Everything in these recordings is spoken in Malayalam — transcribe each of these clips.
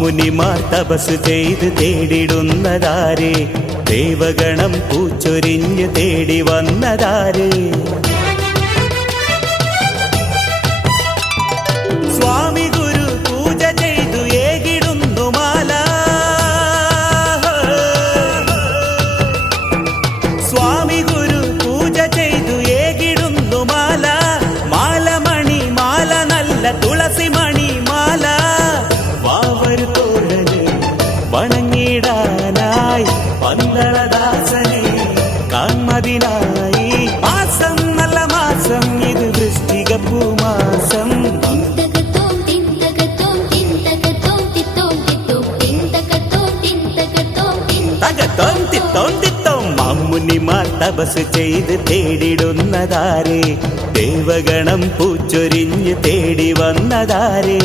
മുനിമാർ തപസ് ചെയ്ത് തേടിടുന്നതാരേ, ദേവഗണം പൂച്ചൊരിഞ്ഞ് തേടി വന്നതാരേ. സ്വാമി ഗുരു പൂജ ചെയ്തു ഏകിടുന്നു മാല, സ്വാമി ഗുരു പൂജ ചെയ്തു ഏകിടുന്നു മാല, മാലമണി മാല നല്ല തുളസി മണി മാല. വണങ്ങിടാനായി പന്തളദാസനെ കാൺമതിനായി, മാസം നല്ല മാസം ഇത് വൃശ്ചിക പൂമാസം. തകത്തോം തിത്തോം തിത്തോം മാമുനിമാർ തപസ് ചെയ്ത് തേടിടുന്നതാരേ, ദേവഗണം പൂച്ചൊരിഞ്ഞ് തേടി വന്നതാരേ.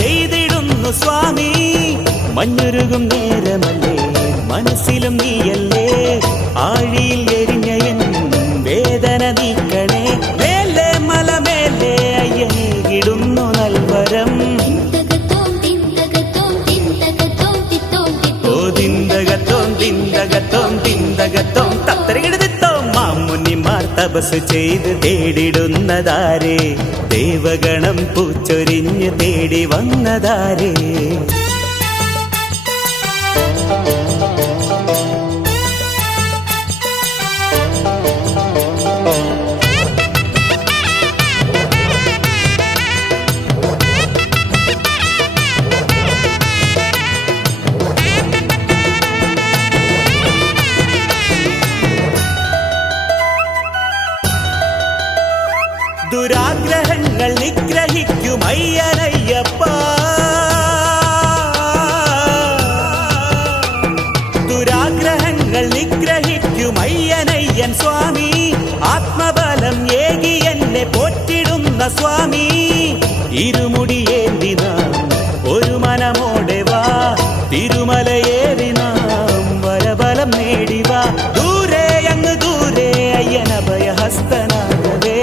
ചെയ്തിടുന്നു സ്വാമി. മഞ്ഞുരുകും നേരമല്ലേ മനസ്സിലും നീയല്ലേ, ആഴിയിൽ എരിഞ്ഞ എൻ വേദന നീക്കണേ. മേലെ മലമേലെ അയ്യനേകിടുന്നു നൽവരം. ഓ ദിന്തകത്തോം ദിന്തകത്തോം ദിന്തകത്തോം തത്തരകിടതിത്തോം. മാമുനിമാർ തപസ് ചെയ്ത് തേടിടുന്നതാരേ, ദേവഗണം പൂച്ചൊരിഞ്ഞ് തേടി വന്നതാരേ. ദുരാഗ്രഹങ്ങൾ നിഗ്രഹിക്കും അയ്യനയ്യപ്പ, ദുരാഗ്രഹങ്ങൾ നിഗ്രഹിക്കും അയ്യനയ്യൻ സ്വാമി. ആത്മബലം ഏകി എന്നെ പോറ്റിടുന്ന സ്വാമി. ഇരുമുടിയേന്തി നാം ഒരു മനമോടെ വാ, തിരുമലയേറി നാം വരബലം നേടിവാ. ദൂരെ അങ്ങ് ദൂരെ അയ്യനഭയഹസ്തനാകവേ.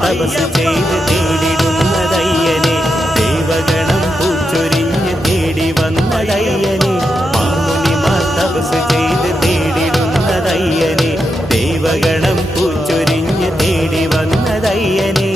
തപസ് ചെയ്ത് തേടിടുന്നതയ്യനെ, ദേവഗണം പൂച്ചൊരിഞ്ഞ് തേടി വന്നതയ്യനെ. മാമുനിമാർ തപസ് ചെയ്ത് തേടിടുന്നതയ്യനെ, ദേവഗണം പൂച്ചൊരിഞ്ഞ് തേടി വന്നതയ്യനെ.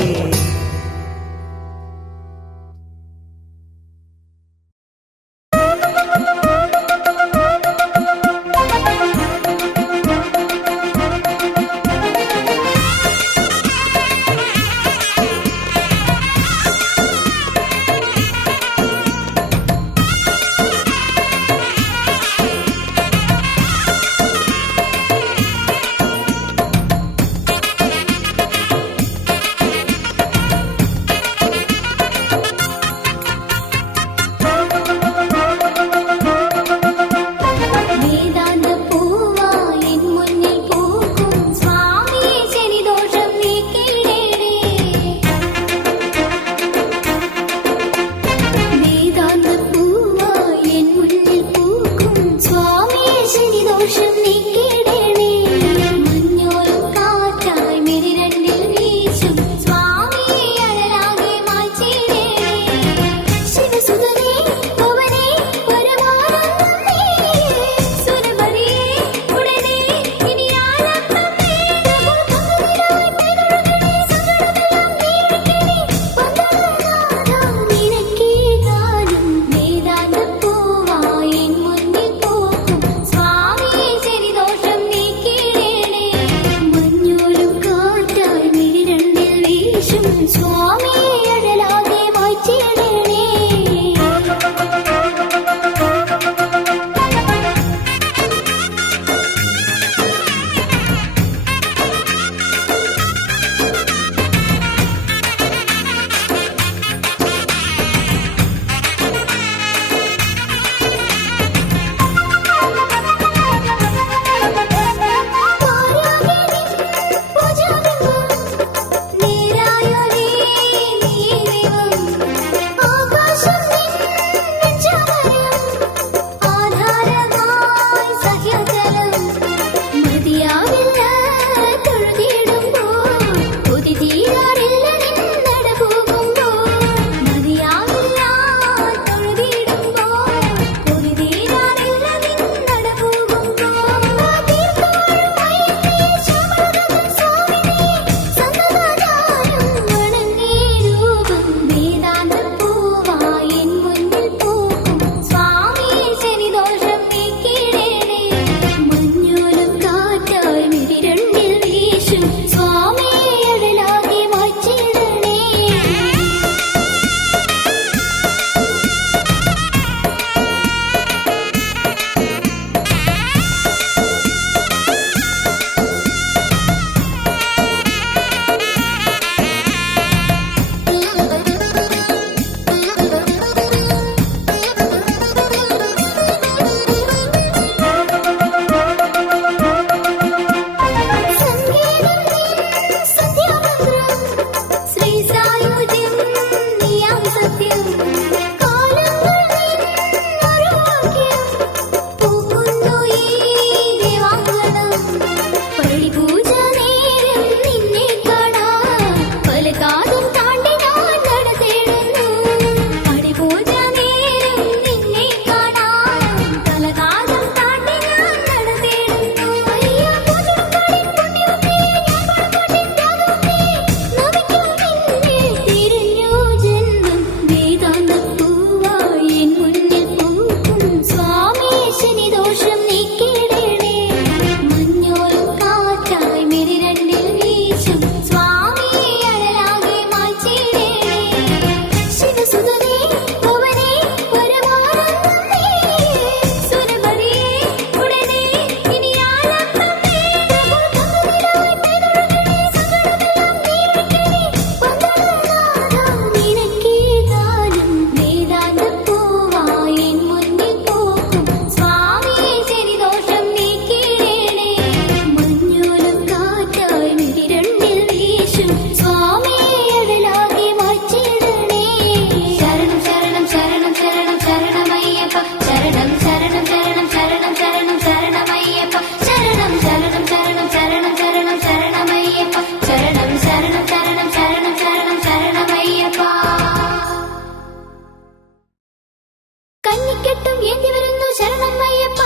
കണ്ണിക്കെട്ടും ഏന്തി വരുന്നു ശരണം അയ്യപ്പ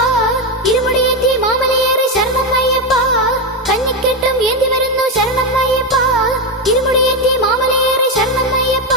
ഇരുമുടിയേറ്റി മാമലയേറി ശരണം അയ്യപ്പ കണ്ണിക്കെട്ടും ഏന്തി വരുന്നു ശരണം അയ്യപ്പ ഇരുമുടിയേറ്റി മാമലയേറി ശരണം അയ്യപ്പ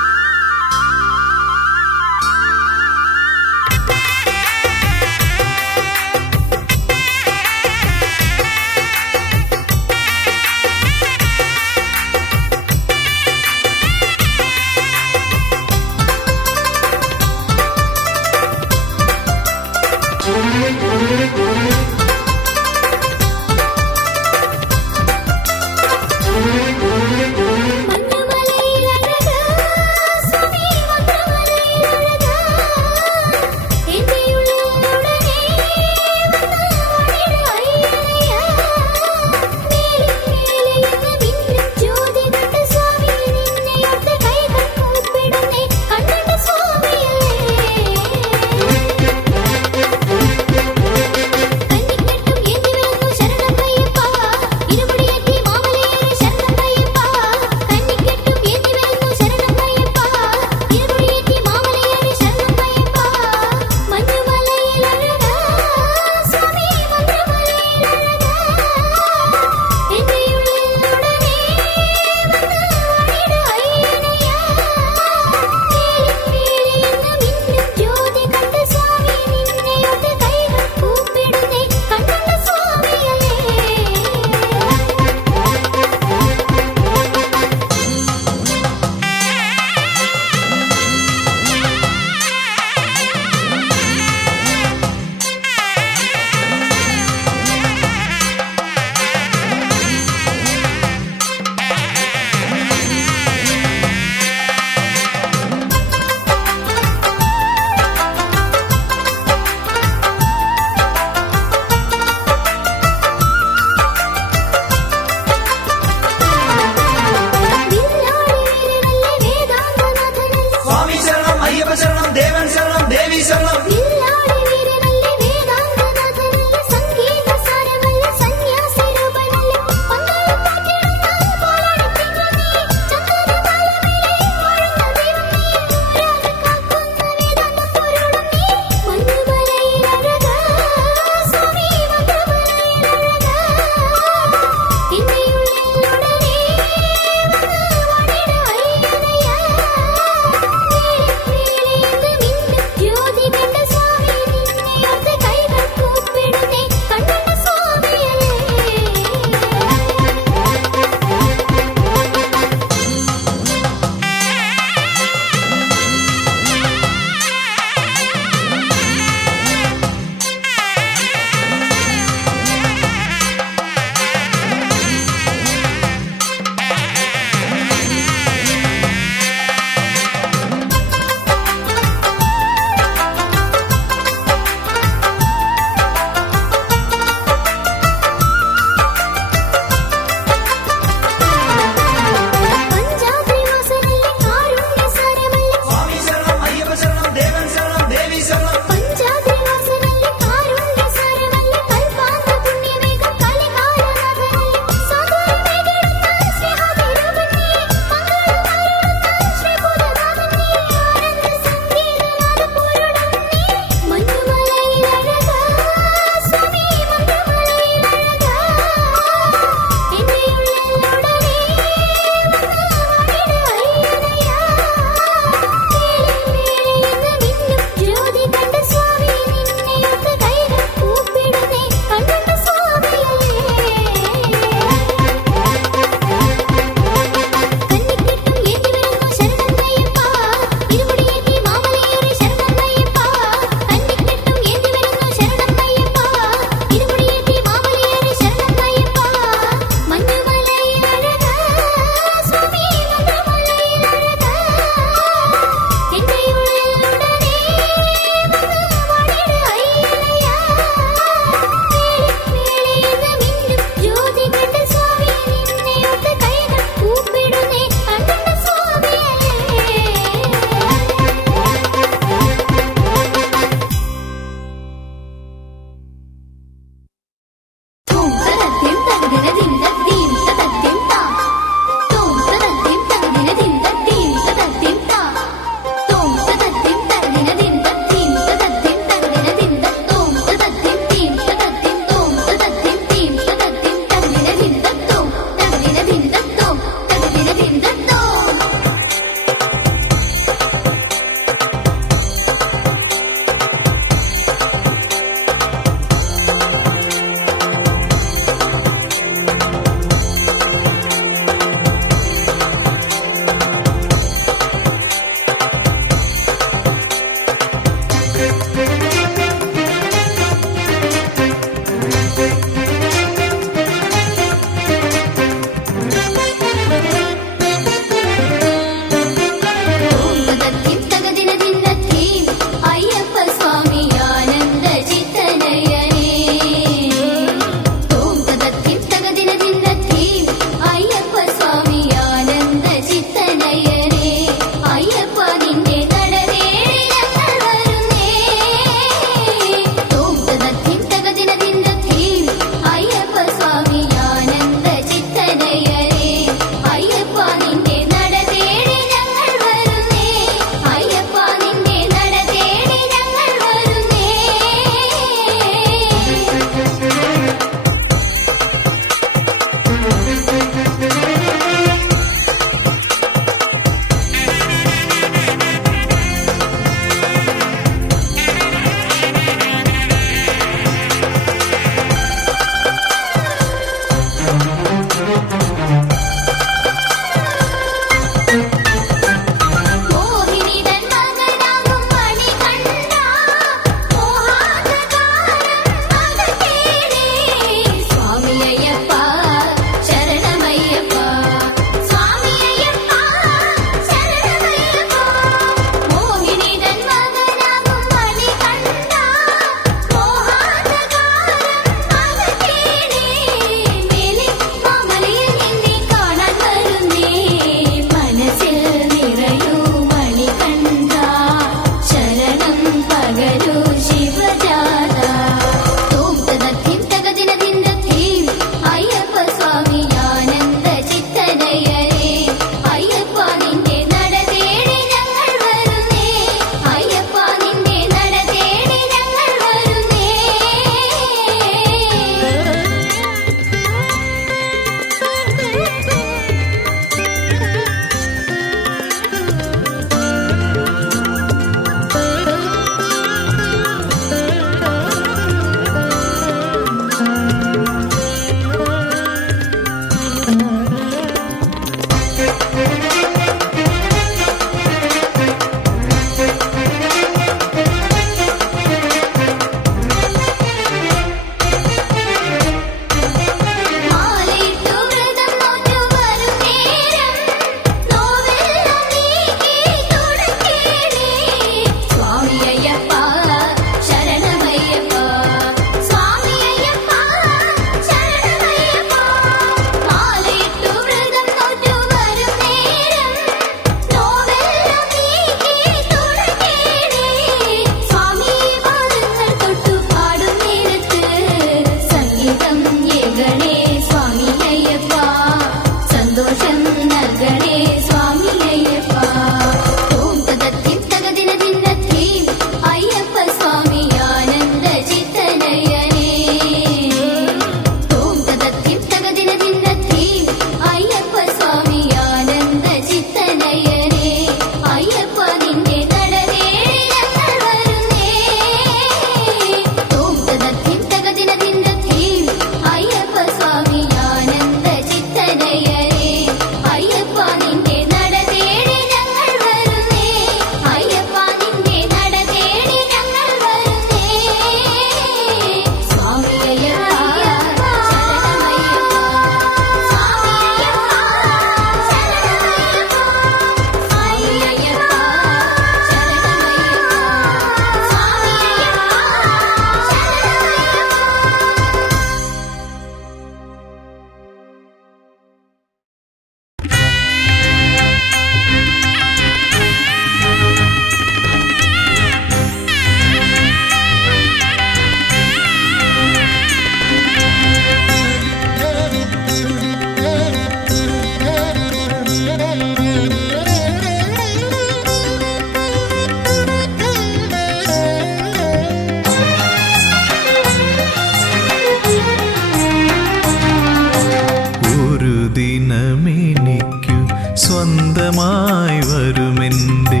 സ്വന്തമായി വരുമെൻ്റെ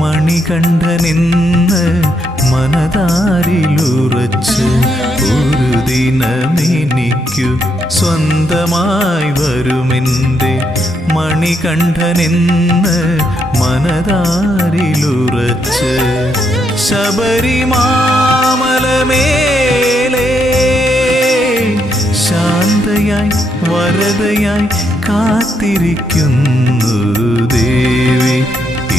മണികണ്ഠനെന്ന് മനതാരിലുറച്ച് ഒരു ദിനമെനിക്കു സ്വന്തമായി വരുമെൻ്റെ മണികണ്ഠനെന്ന് മനതാരിലുറച്ച് ശബരിമാമലമേലേ ശാന്തയായി വരദയായി കാത്തിരിക്കുന്നു ദേവി,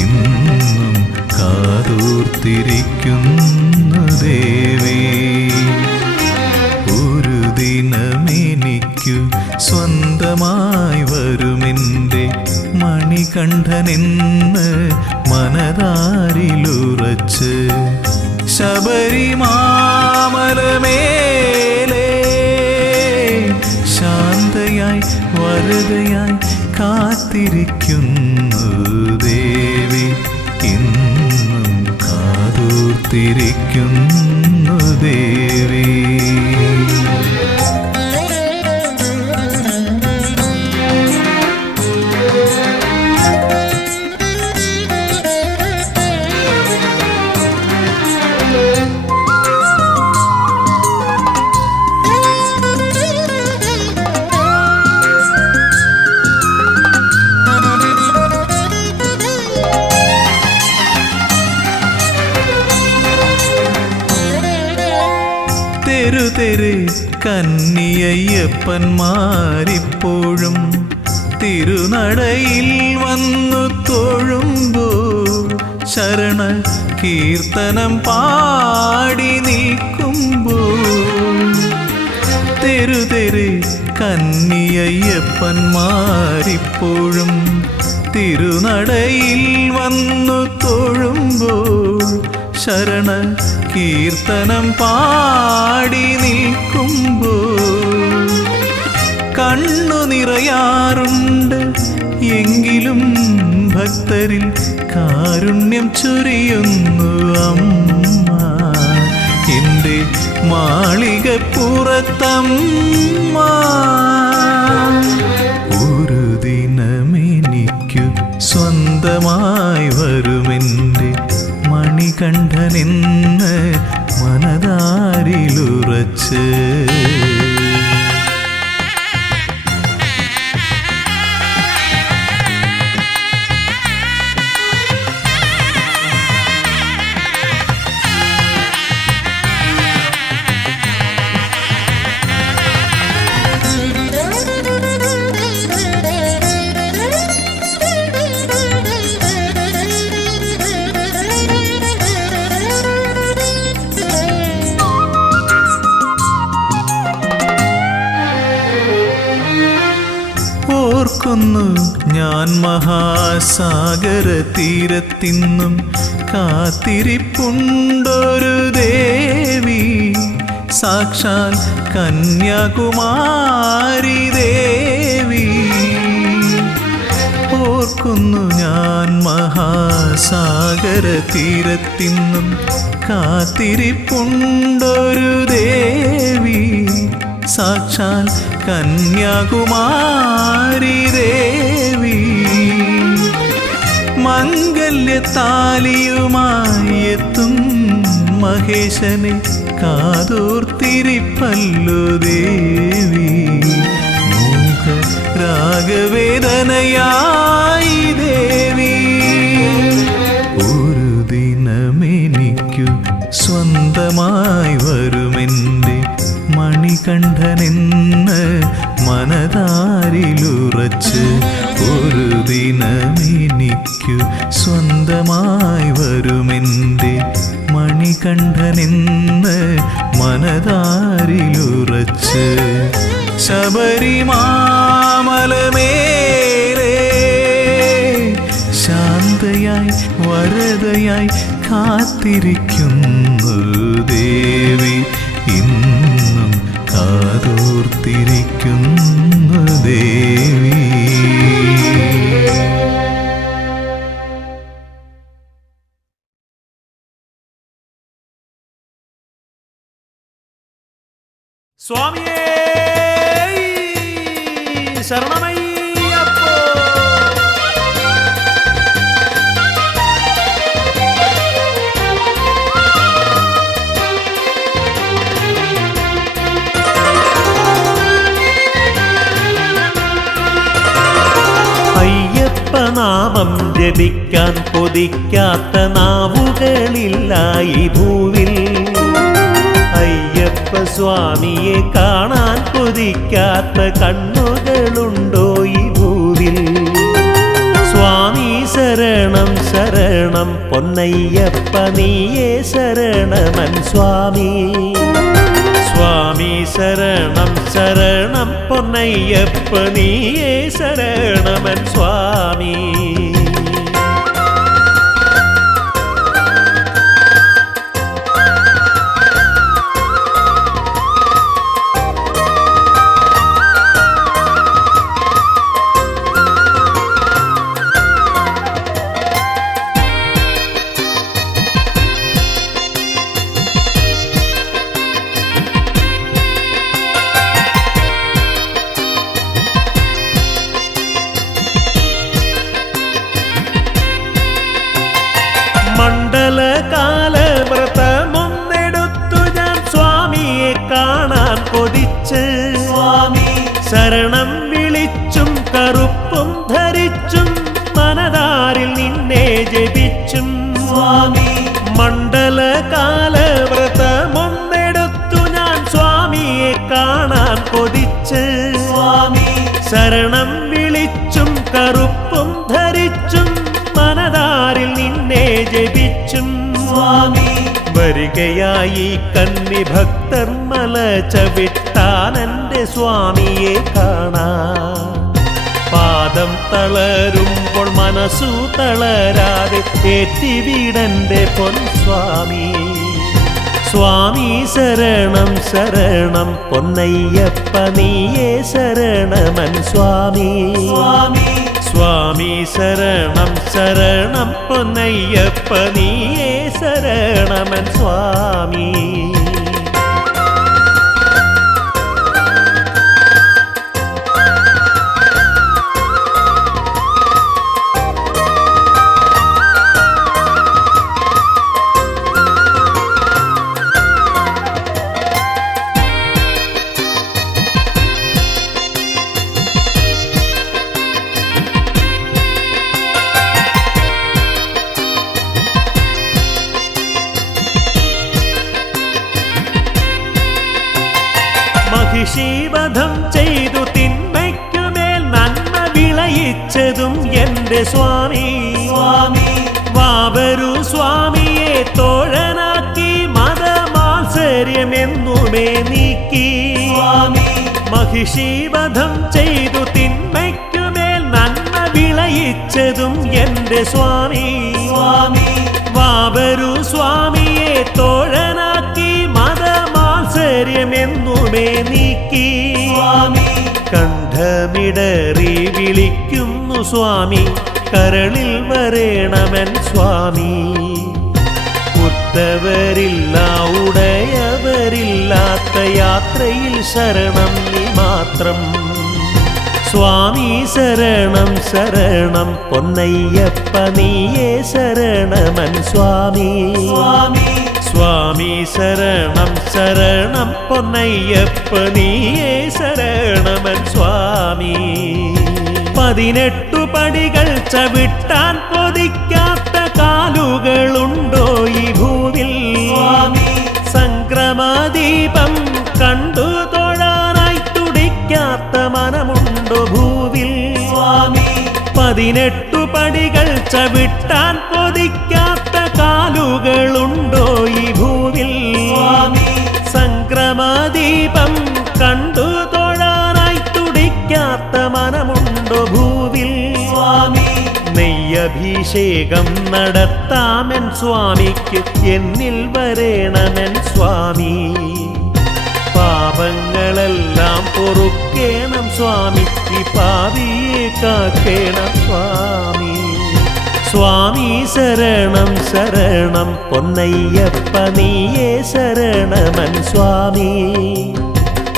ഇന്നും കാതോർത്തിരിക്കുന്നു ദേവി. ഒരു ദിനമെനിക്കു സ്വന്തമായി വരുമെൻ്റെ മണികണ്ഠനെന്ന് മനതാരിലുറച്ച് ശബരിമാമലമേലേ ശാന്തയായി വരദയായി കാത്തിരിക്കുന്നു ദേവി, ഇന്നും കാതോർത്തിരിക്കുന്നു ദേവി. തെരുതെരെ കന്നിയയ്യപ്പന്മാരിപ്പോഴും തിരുനടയിൽ വന്നു തൊഴുമ്പോൾ ശരണ കീർത്തനം പാടി നിൽക്കുമ്പോൾ തെരുതെരെ കന്നിയയ്യപ്പന്മാരിപ്പോഴും തിരുനടയിൽ വന്നു തൊഴുമ്പോൾ ശരണ കീർത്തനം പാടി നിൽക്കുമ്പോൾ കണ്ണു നിറയാറുണ്ട്, എങ്കിലും ഭക്തരിൽ കാരുണ്യം ചൊരിയുന്നു അമ്മ. എൻ്റെ മാളികപ്പുറത്തമ്മ. ഒരു ദിനമെനിക്കു സ്വന്തമായി വരുമെൻ്റെ മണികണ്ഠനെന്ന് മനതാരിലുറച്ച് ഓർക്കുന്നു ഞാൻ മഹാസാഗര തീരത്തിന്നും കാത്തിരിപ്പുണ്ടൊരു ദേവി, സാക്ഷാൽ കന്യാകുമാരി ദേവി. ഓർക്കുന്നു ഞാൻ മഹാസാഗര തീരത്തിന്നും കാത്തിരിപ്പുണ്ടൊരു ദേവി, സാക്ഷാൽ കന്യാകുമാരി ദേവി. മംഗല്യത്താലിയുമായി എത്തും മഹേശനെ കാതോർത്തിരിപ്പല്ലോ ദേവി, മൂക രാഗവേദനയായി ദേവി. ഒരു ദിനമെനിക്കു സ്വന്തമായി വരുമെൻ്റെ മണികണ്ഠനെന്ന് മനതാരിലുറച്ച് ഒരു ദിനമെനിക്കു സ്വന്തമായി വരുമെൻ്റെ മണികണ്ഠനെന്ന് മനതാരിലുറച്ച് ശബരിമാമലമേലേ ശാന്തയായി വരദയായി കാത്തിരിക്കുന്നു ദേവി, ഇന്നും കാതോർത്തിരിക്കുന്നു ദേവി. സ്വാമിയേ ശരണമയ്യപ്പോ. ജപിക്കാൻ കൊതിക്കാത്ത നാവുകളില്ല ഈ ഭൂവിൽ. അയ്യപ്പ സ്വാമിയെ കാണാൻ കൊതിക്കാത്ത കണ്ണുകളുണ്ടോ ഈ ഭൂവിൽ. സ്വാമി ശരണം ശരണം പൊന്നയ്യപ്പ നീയേ ശരണമൻ സ്വാമി. സ്വാമി ശരണം ശരണം പൊന്നയ്യപ്പ നീയേ ശരണമൻ സ്വാമി. മണ്ഡലകാല വ്രതമൊന്നെടുത്തു ഞാൻ സ്വാമിയെ കാണാൻ കൊതിച്ച്. സ്വാമി ശരണം വിളിച്ചും കറുപ്പും ധരിച്ചും മനതാരിൽ നിന്നെ ജപിച്ചും. സ്വാമി മണ്ഡലകാല വ്രതമൊന്നെടുത്തു ഞാൻ സ്വാമിയെ കാണാൻ കൊതിച്ച്. സ്വാമി ശരണം വിളിച്ചും കറുപ്പും ധരിച്ചും മനതാരിൽ നിന്നെ ജപിച്ചും. സ്വാമി വരികയായി കന്നി ഭക്തർ മല ചവിട്ടാൻ എൻ്റെ സ്വാമിയെ കാണാൻ. പാദം തളരുമ്പോൾ മനസ്സു തളരാതെ ഏറ്റിവിടൻ്റെ പൊൻസ്വാമി. സ്വാമി ശരണം ശരണം പൊന്നയ്യപ്പ നീയേ ശരണമൻ സ്വാമി. സ്വാമി ശരണം ശരണം പൊന്നയ്യപ്പ നീയേ ശരണമൻ സ്വാമി. മഹിഷീവധം ചെയ്തു തിന്മയ്ക്കുമേൽ നന്മ വിളയിച്ചതും എൻ്റെ സ്വാമി. വാവരു സ്വാമിയെ തോഴനാക്കി മതമാത്സര്യമെന്നുമേ നീക്കി. മഹിഷീവധം ചെയ്തു തിന്മയ്ക്കുമേൽ നന്മ വിളയിച്ചതും എൻ്റെ സ്വാമി. വാവരു സ്വാമിയെ തോഴനാക്കി മതമാത്സര്യമെന്നുമേ നീക്കി. കണ്ഠമിടറി വിളിക്കുന്നു സ്വാമി കരളിൽ വരേണമെൻ സ്വാമി. ഉത്തവരില്ല ഉടയവരില്ലാത്ത യാത്രയിൽ ശരണം നീ മാത്രം. സ്വാമി ശരണം ശരണം പൊന്നയ്യപ്പ നീയേ ശരണമൻ സ്വാമി. സ്വാമി ശരണം ശരണം പൊന്നയ്യപ്പ നീയേ ശരണമൻ സ്വാമി. 18 പടികൾ ചവിട്ടാൻ കൊതിക്കാത്ത കാലുകളുണ്ടോ ഈ ഭൂവിൽ. സംക്രമദീപം കണ്ടു തൊഴാനായി തുടിക്കാത്ത മനമുണ്ടോ ഭൂവിൽ. 18 പടികൾ ചവിട്ടാൻ കൊതിക്കാത്ത കാലുകളുണ്ടോ ഈ ഭൂവിൽ. സംക്രമദീപം കണ്ടു തൊഴാനായി തുടിക്കാത്ത മനമുണ്ടോ ഭൂവിൽ. നെയ്യഭിഷേകം നടത്താമെൻ സ്വാമിക്ക് എന്നിൽ വരേണമെൻ സ്വാമി. പാപങ്ങളെല്ലാം പൊറുക്കേണം സ്വാമിക്ക് പാപിയെ കാക്കേണം സ്വാമി. സ്വാമി ശരണം ശരണം പൊന്നയ്യപ്പ നീയേ ശരണമൻ സ്വാമി.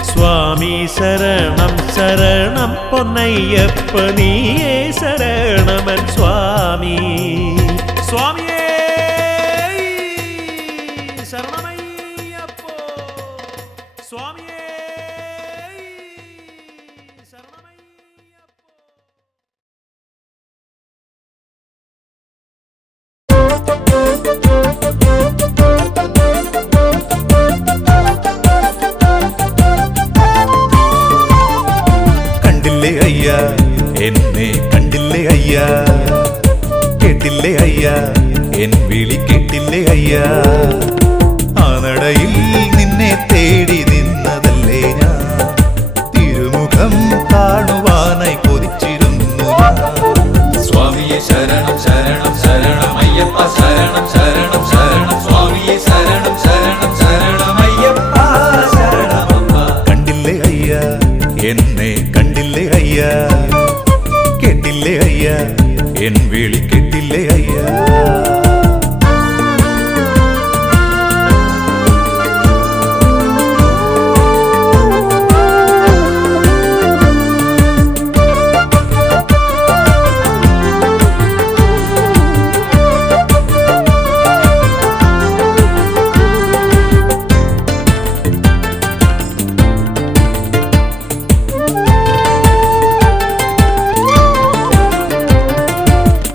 സ്വാമി ശരണം ശരണം പൊന്നയ്യപ്പ നീയേ ശരണമൻ സ്വാമി. സ്വാമിയേ ശരണമയ്യപ്പോ. സ്വാമിയേ ശരണമയ്യ. കണ്ടില്ലേ അയ്യ എൻ വിളി കേട്ടില്ലേ അയ്യ ആ നടയിൽ നിന്നെ തേടി നിന്നതല്ലേ ഞാൻ തിരുമുഖം കാണുവാനായി കൊതിച്ചിരുന്നു ഞാൻ. സ്വാമിയെ ശരണം ശരണം ശരണം അയ്യപ്പ ശരണം ശരണം ശരണം സ്വാമിയെ ശരണം ശരണം ശരണം അയ്യപ്പ ശരണമപ്പ. കണ്ടില്ലേ അയ്യ എന്നെ കണ്ടില്ലേ അയ്യ കേട്ടില്ലേ അയ്യ എൻ വിളി കേട്ടില്ലേ അയ്യ.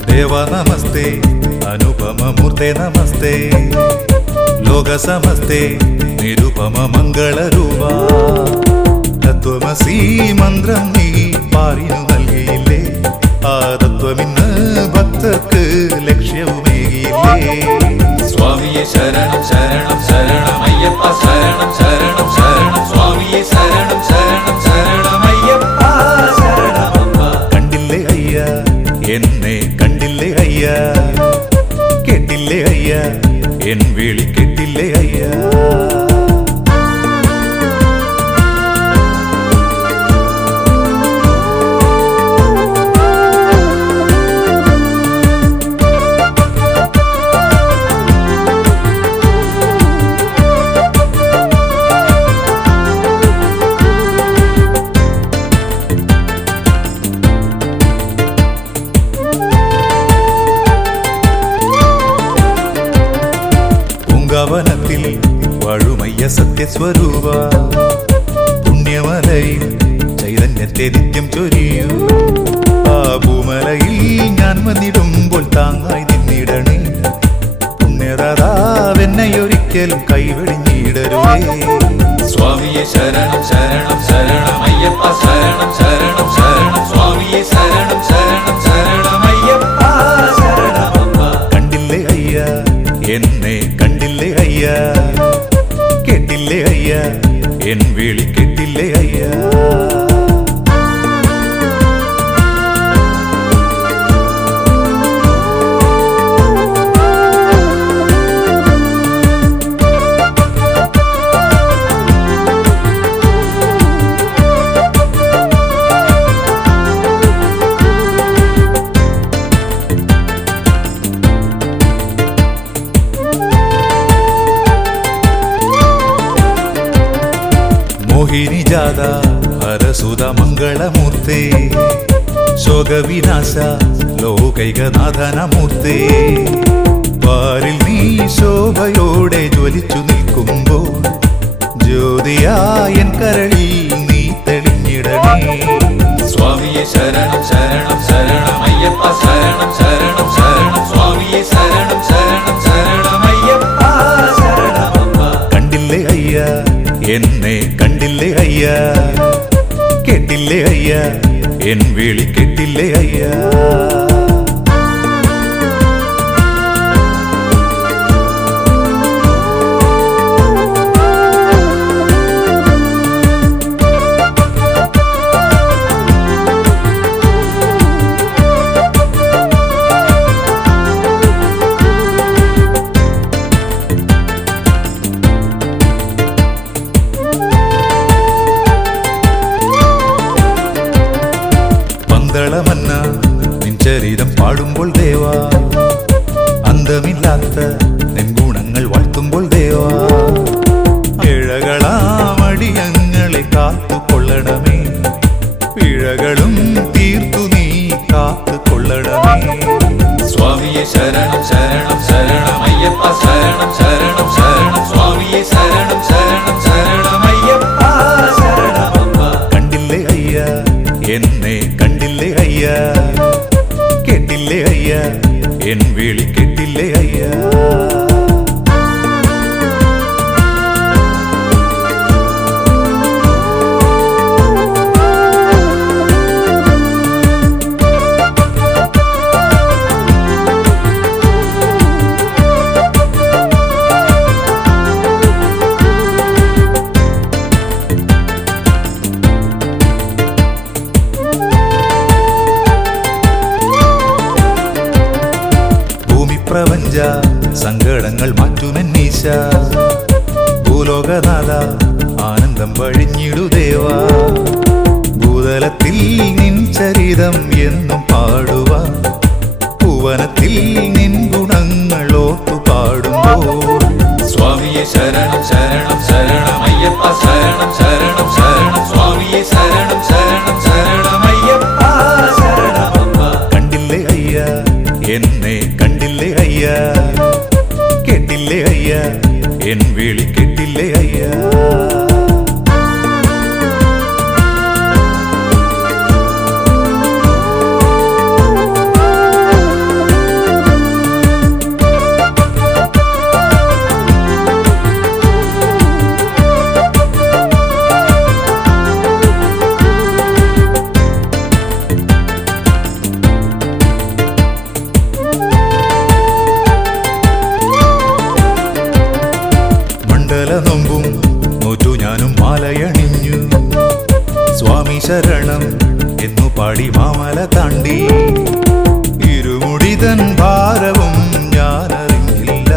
ദേവ നമസ്തേ അനുപമ മൂർത്തേ നമസ്തേ ലോക സമസ്തേ നിരുപമ മംഗളരൂപ തത്വമസി മന്ത്രം നീ പാരിനു നൽകിയില്ലേ ആ തത്വമിന്ന് ഭക്തർക്ക് ലക്ഷ്യവുമേകിയില്ലേ. സ്വാമിയെ ശരണം ശരണം ശരണം അയ്യപ്പ ശരണം ശരണം ശരണം സ്വാമിയെ ശരണം ശരണം ശരണം അയ്യപ്പ ശരണമപ്പ. കണ്ടില്ലേ അയ്യ എന്നെ കണ്ടില്ലേ അയ്യ കേട്ടില്ലേ അയ്യ എൻ വിളി കേട്ടില്ലേ അയ്യ. പൂങ്കാവനത്തിൽ വാഴുമയ്യ സത്യസ്വരൂപ പുണ്യമലയിൽ ചൈതന്യത്തെ നിത്യം ചൊരിയൂ ആ ഭൂമലയിൽ ഞാൻ വന്നിടുമ്പോൾ താങ്ങായി നിന്നിടണേ പുണ്യതാവെന്നെയൊരിക്കലും കൈവെടിഞ്ഞിടരുവേ. സ്വാമിയെ ശരണം ശരണം ശരണം അയ്യപ്പ ശരണം ശരണം ശരണം സ്വാമിയെ ശരണം ശരണം ശരണം അയ്യപ്പ ശരണമപ്പ. കണ്ടില്ലേ അയ്യ എന്നെ കണ്ടില്ലേ അയ്യ കേട്ടില്ലേ അയ്യ എൻ വിളി കേട്ടില്ലേ അയ്യ. മോഹിനി ജാത ഹരസുത മംഗളമൂർത്തേ ശോകവിനാശ ലോകൈകനാഥനമൂർത്തേ പാരിൽ നീ ശോഭയോടെ ജ്വലിച്ചു നിൽക്കുമ്പോൾ ജ്യോതിയായൻ കരളിൽ നീ തെളിഞ്ഞിടണേ. സ്വാമിയെ ശരണം ശരണം ശരണം അയ്യപ്പ ശരണം ശരണം ശരണം സ്വാമിയെ ശരണം ശരണം ശരണം അയ്യപ്പ ശരണമപ്പ. കണ്ടില്ലേ അയ്യ എന്നെ കണ്ടില്ലേ അയ്യ കേട്ടില്ലേ അയ്യ എൻ വിളി കേട്ടില്ലേ അയ്യ. പന്തളമന്ന നിൻ ചരിതം പാടുമ്പോൾ ദേവാ അന്തമില്ലാത്ത നിൻ ഗുണങ്ങൾ വാഴ്ത്തുമ്പോൾ ദേവാ പിഴകളാമടിയങ്ങളെ കാത്തുകൊള്ളണമേ പിഴകളും തീർത്തു നീ കാത്തുകൊള്ളണമേ. സ്വാമിയെ ശരണം ശരണം ശരണം അയ്യപ്പ ശരണം ശരണം ശരണം സ്വാമിയെ ശരണം ശരണം ശരണം അയ്യപ്പ ശരണമപ്പ. കണ്ടില്ലേ അയ്യ എന്നെ കണ്ടില്ലേ അയ്യ കേട്ടില്ലേ അയ്യ എൻ വിളി കേട്ടില്ലേ അയ്യ. പ്രപഞ്ച സങ്കടങ്ങൾ മാറ്റുമെന്നീശ ഭൂലോകനാഥ ആനന്ദം വഴിഞ്ഞിടുദേവാ ഭൂതലത്തിൽ നിൻ ചരിതം എന്നും പാടുക ഭുവനത്തിൽ നിൻ ഗുണങ്ങൾ ഓർത്തു പാടുമ്പോൾ സ്വാമിയെ ശരണം ശരണം ശരണം അയ്യപ്പ ശരണം ശരണം ശരണം സ്വാമിയെ ശരണം ശരണം ശരണം അയ്യപ്പ ശരണമപ്പ. കണ്ടില്ലേ അയ്യ എന്നെ കണ്ടില്ലേ അയ്യ കേട്ടില്ലേ അയ്യ എൻ വിളി കേട്ടില്ലേ അയ്യ നൊമ്പും നോറ്റു ഞാനും മാലയണിഞ്ഞു സ്വാമി ശരണം എന്നു പാടി മാമല താണ്ടി ഇരുമുടിതൻ ഭാരവും ഞാനറിഞ്ഞില്ല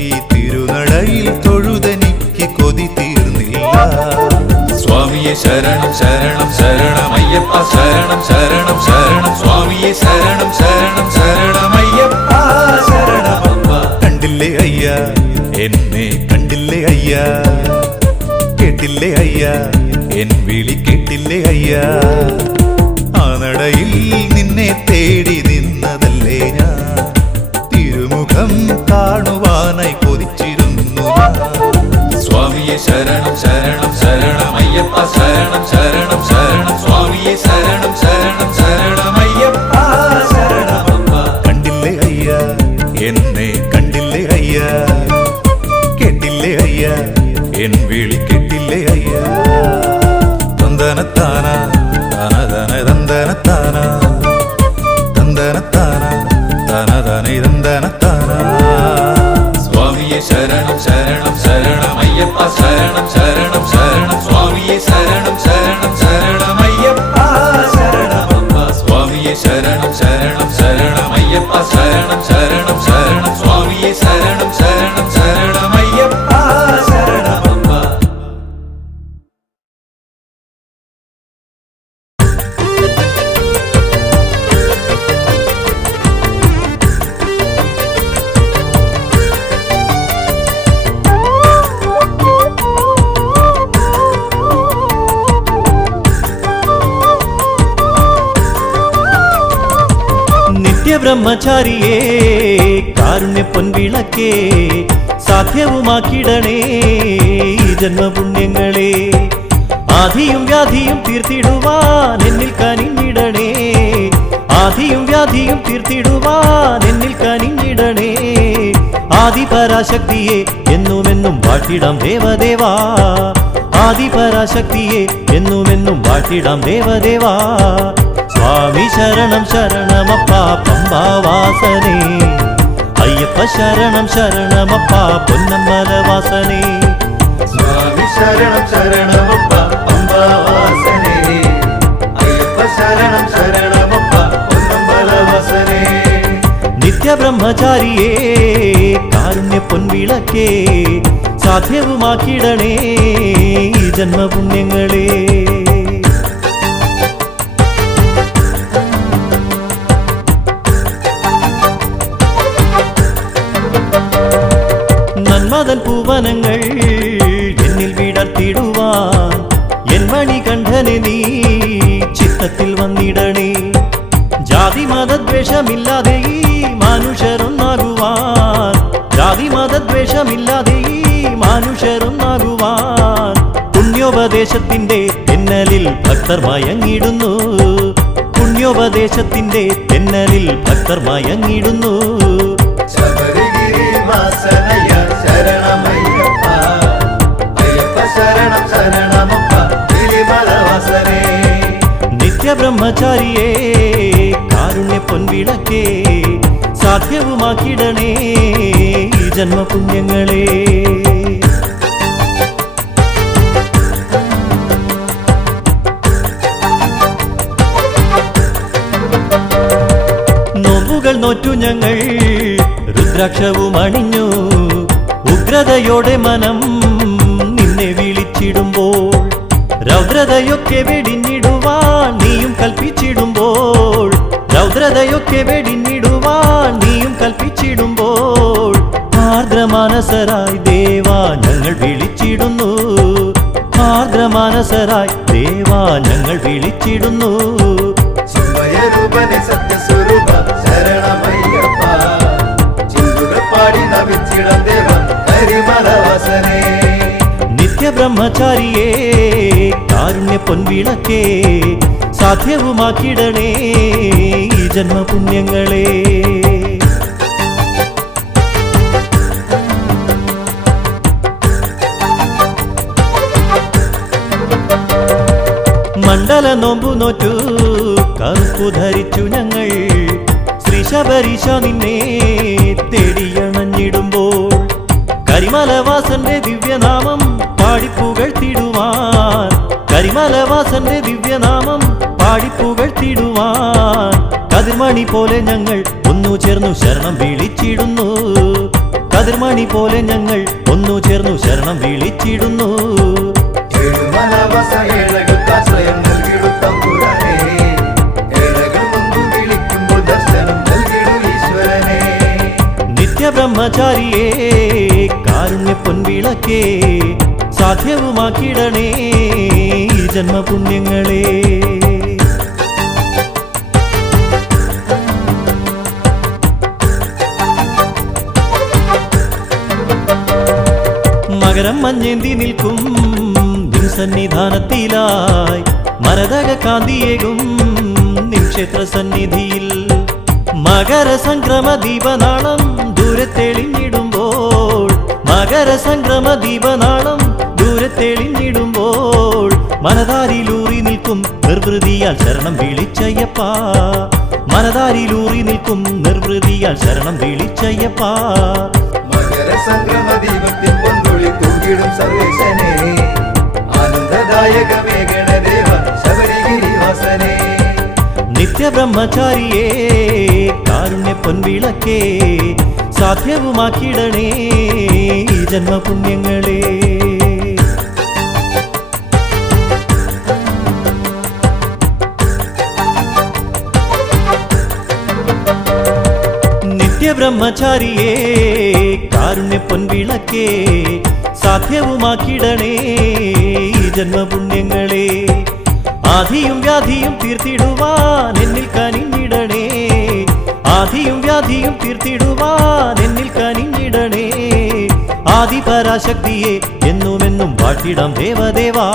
ഈ തിരുനടയിൽ തൊഴുതെനിക്ക് കൊതി തീർന്നില്ല സ്വാമിയെ ശരണം ശരണം ശരണം അയ്യപ്പ ശരണം ശരണം ശരണം സ്വാമിയെ ശരണം ശരണം ശരണം അയ്യപ്പ ശരണമപ്പ. കണ്ടില്ലേ അയ്യ എന്നെ കണ്ടില്ലേ അയ്യ കേട്ടില്ലേ അയ്യ എൻ വിളി കേട്ടില്ലേ അയ്യ ആ നടയിൽ നിന്നെ തേടി നിന്നതല്ലേ ഞാൻ തിരുമുഖം കാണുവാനായി കൊതിച്ചിരുന്നു സ്വാമിയെ ശരണം ശരണം ശരണം അയ്യപ്പ ശരണം ശരണം ശരണം സ്വാമിയെ ശരണം ശരണം ശരണം അയ്യപ്പ ശരണമപ്പ. കണ്ടില്ലേ അയ്യ എന്നെ കണ്ടില്ലേ അയ്യ കേട്ടില്ലേ അയ്യ എൻ വിളി കേട്ടില്ലേ അയ്യ തന്തനത്താന തനതന തന്തനത്താന തന്തനത്താന തനതന തന്തനത്താന സ്വാമിയെ ശരണം ശരണം ശരണം അയ്യപ്പ ശരണം ശരണം ശരണം സ്വാമിയെ ശരണം ശരണം ശരണം അയ്യപ്പ ശരണമപ്പ. സ്വാമിയെ ശരണം ശരണം ശരണം അയ്യപ്പ ശരണം ശരണം ശരണം സ്വാമിയെ ശരണം ശരണം ശരണം അയ്യപ്പ ശരണമപ്പ. നിത്യബ്രഹ്മചാരിയേ കാരുണ്യ പൊൻവിളക്കേ സാധ്യവുമാക്കിടണേ ഈ ജന്മപുണ്യങ്ങളെ ആധിയും വ്യാധിയും തീർത്തിടുവാൻ എന്നിൽ കനിഞ്ഞിടണേ ആധിയും വ്യാധിയും തീർത്തിടുവാൻ എന്നിൽ കനിഞ്ഞിടണേ ആദിപരാശക്തിയെ എന്നുമെന്നും വാഴ്ത്തിടാം ദേവദേവാ ആദിപരാശക്തിയെ എന്നുമെന്നും വാഴ്ത്തിടാം ദേവദേവാ സ്വാമി ശരണം ശരണമപ്പ പമ്പാവാസനേ അയ്യപ്പ ശരണം ശരണമപ്പ പൊന്നമ്പലവാസനേ സ്വാമി ശരണം ശരണമപ്പ പമ്പാവാസനേ അയ്യപ്പ ശരണം ശരണമപ്പ പൊന്നമ്പലവാസനേ. നിത്യബ്രഹ്മചാരിയേ കാരുണ്യ പൊൻവിളക്കേ സാധ്യവുമാക്കിടണേ ഈ ജന്മപുണ്യങ്ങളെ നന്മതൻ പൂവനങ്ങൾ എന്നിൽ വിടർത്തിടുവാൻ എൻ മണികണ്ഠനെ നീ ചിത്തത്തിൽ വന്നിടണേ ജാതി മതദ്വേഷമില്ലാതെ ഈ മനുഷ്യരൊന്നാകുവാൻ ജാതി മതദ്വേഷമില്ലാതെ ഈ മനുഷ്യരൊന്നാകുവാൻ പുണ്യോപദേശത്തിന്റെ തെന്നലിൽ ഭക്തർ മയങ്ങിടുന്നു പുണ്യോപദേശത്തിന്റെ തെന്നലിൽ ഭക്തർ മയങ്ങിടുന്നു ശബരിഗിരി വാസനയ ശരണമയ്യപ്പ അയ്യപ്പ ശരണം ശരണമപ്പ തിരുമലവാസനേ. നിത്യബ്രഹ്മചാരിയേ കാരുണ്യ പൊൻവിളക്കേ സാധ്യവുമാക്കിടണേ ഈ ജന്മപുണ്യങ്ങളെ നോമ്പുകൾ നോറ്റു ഞങ്ങൾ രുദ്രാക്ഷവും അണിഞ്ഞു ഉഗ്രതയോടെ മനം നിന്നെ വിളിച്ചിടുമ്പോൾ രൗദ്രതയൊക്കെ വെടിഞ്ഞിടുവാൻ നീയും കൽപ്പിച്ചിടുമ്പോൾ രൗദ്രതയൊക്കെ വെടിഞ്ഞിടുവാൻ നീയും കൽപ്പിച്ചിടുമ്പോൾ ആർദ്രമാനസരായി ദേവാ ഞങ്ങൾ വിളിച്ചിടുന്നു ആർദ്രമാനസരായി ദേവാ ഞങ്ങൾ വിളിച്ചിടുന്നു ചിന്മയരൂപനെ സത്യസ്വരൂപ ശരണമയ്യപ്പ ചിന്തുകൾ പാടി നമിച്ചിടം ദേവ കരിമലവാസനേ നിത്യബ്രഹ്മചാരിയേ കാരുണ്യ പൊൻവിളക്കേ സാധ്യവുമാക്കിടണേ ഈ ജന്മപുണ്യങ്ങളെ മണ്ഡല നോമ്പു നോറ്റു കറുപ്പു ധരിച്ചു ഞങ്ങൾ ശ്രീ ശബരീശ നിന്നെ തേടിയണഞ്ഞിടുമ്പോൾ കരിമലവാസന്റെ ദിവ്യനാമം പാടിപ്പുകഴ്ത്തിടുവാൻ കരിമലവാസന്റെ ദിവ്യനാമം പാടിപ്പുകഴ്ത്തിടുവാൻ കതിർമണി പോലെ ഞങ്ങൾ ഒന്നു ചേർന്നു ശരണം വിളിച്ചിടുന്നു കതിർമണി പോലെ ഞങ്ങൾ ഒന്നു ചേർന്നു ശരണം വിളിച്ചിടുന്നു ഏഴുമലവാസ ഏഴകൾക്കാശ്രയം നൽകിടും തമ്പുരാനേ ഏഴകൾ മുമ്പ് വിളിക്കുമ്പോൾ ദർശനം നൽകിടും ഈശ്വരനേ നിത്യബ്രഹ്മചാരിയേ കാരുണ്യ പൊൻവിളക്കേ സാധ്യവുമാക്കിടണേ ഈ ജന്മപുണ്യങ്ങളെ മകരം മഞ്ഞേന്തി നിൽക്കും നിൻ സന്നിധാനത്തിലായി മരതക കാന്തിയേകും നിൻ ക്ഷേത്ര സന്നിധിയിൽ മകര സംക്രമ ദീപനാളം ദൂരെ തെളിഞ്ഞിടുമ്പോൾ മകര സംക്രമ ദീപനാളം ദൂരെ തെളിഞ്ഞിടുമ്പോൾ മനതാരിലൂറി നിൽക്കും നിർവൃതിയാൽ ശരണം വിളിച്ചയ്യപ്പ മനതാരിലൂറി നിൽക്കും നിർവൃതിയാൽ ശരണം വിളിച്ചയ്യപ്പ മകര സംക്രമ ദീപത്തിൽ പൊന്തുളി തൂകിടും സർവേശനേ ആനന്ദദായകമേ ഗണദേവ ശബരിഗിരിവാസനേ നിത്യബ്രഹ്മചാരിയേ കാരുണ്യ പൊൻവിളക്കേ സാധ്യവുമാക്കിടണേ ഈ ജന്മപുണ്യങ്ങളെ നിത്യബ്രഹ്മചാരിയേ കാരുണ്യ പൊൻവിളക്കേ സാധ്യവുമാക്കിടണേ ഈ ജന്മപുണ്യങ്ങളെ ആധിയും വ്യാധിയും തീർത്തിടുവാൻ എന്നിൽ കനിഞ്ഞിടണേ ആധിയും വ്യാധിയും തീർത്തിടുവാൻ എന്നിൽ കനിഞ്ഞിടണേ ആദിപരാശക്തിയെ എന്നുമെന്നും വാഴ്ത്തിടാം ദേവദേവാ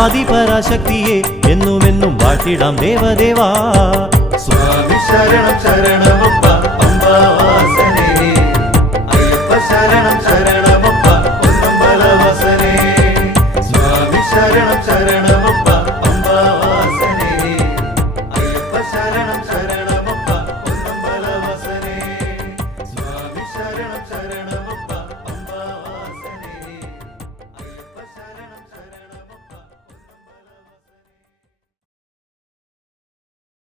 ആദിപരാശക്തിയെ എന്നുമെന്നും വാഴ്ത്തിടാം ദേവദേവാ സ്വാമി ശരണം ശരണമപ്പ അംബാവാസനേ അയ്യപ്പ ശരണം ശരണമപ്പ പൊന്നമ്പലവാസനേ സ്വാമി ശരണം ശരണമപ്പ അംബാവാസനേ അയ്യപ്പ ശരണം ശരണമപ്പ പൊന്നമ്പലവാസനേ സ്വാമി ശരണം ശരണം